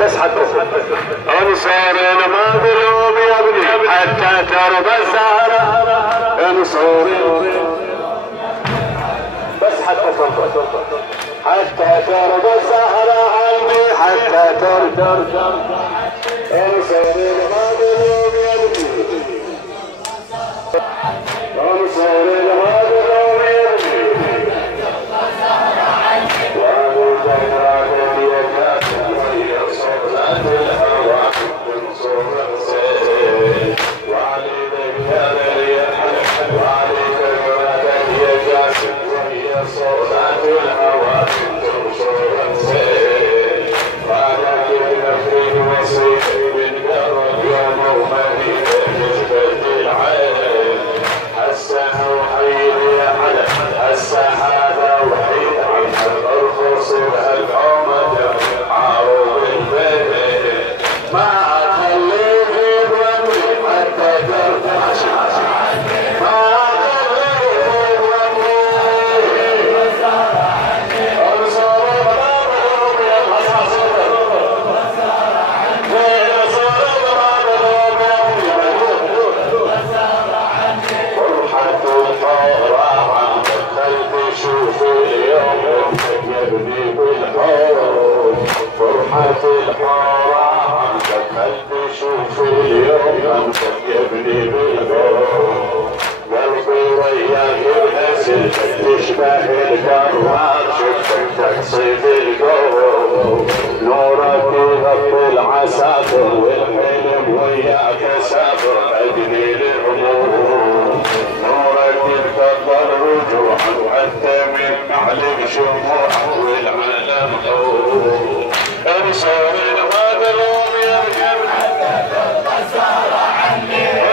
بس حتى انصرين مظلوم يا ابني حتى ترضى الزهرة انصرين بس حتى ترضى الزهرة قلبي حتى ترضى انصرين مظلوم يا ابني انصرين مظلوم يا ابني تشبه الكرار شفتك تقصيد القوم نورك يغطي العساكر والحلم وياك سافر اجري الهموم نورك يتكبر رجوعك وانت من معلم شموعك والعالم غوم انصر المظلوم يرجع حتى تبقى الزهرة عني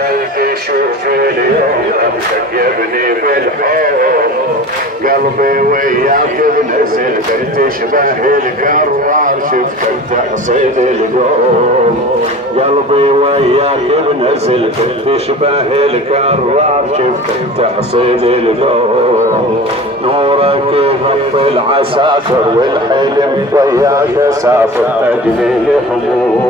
قلبي شوف اليوم امسك يا ابني بالحب قلبي وياك بنزل تشبه الكرار شفتك تحصيد القوم قلبي وياك بنزل تشبه الكرار شفتك تحصيد القوم نورك يغطي العساكر والحلم وياك سافر تجلي الهموم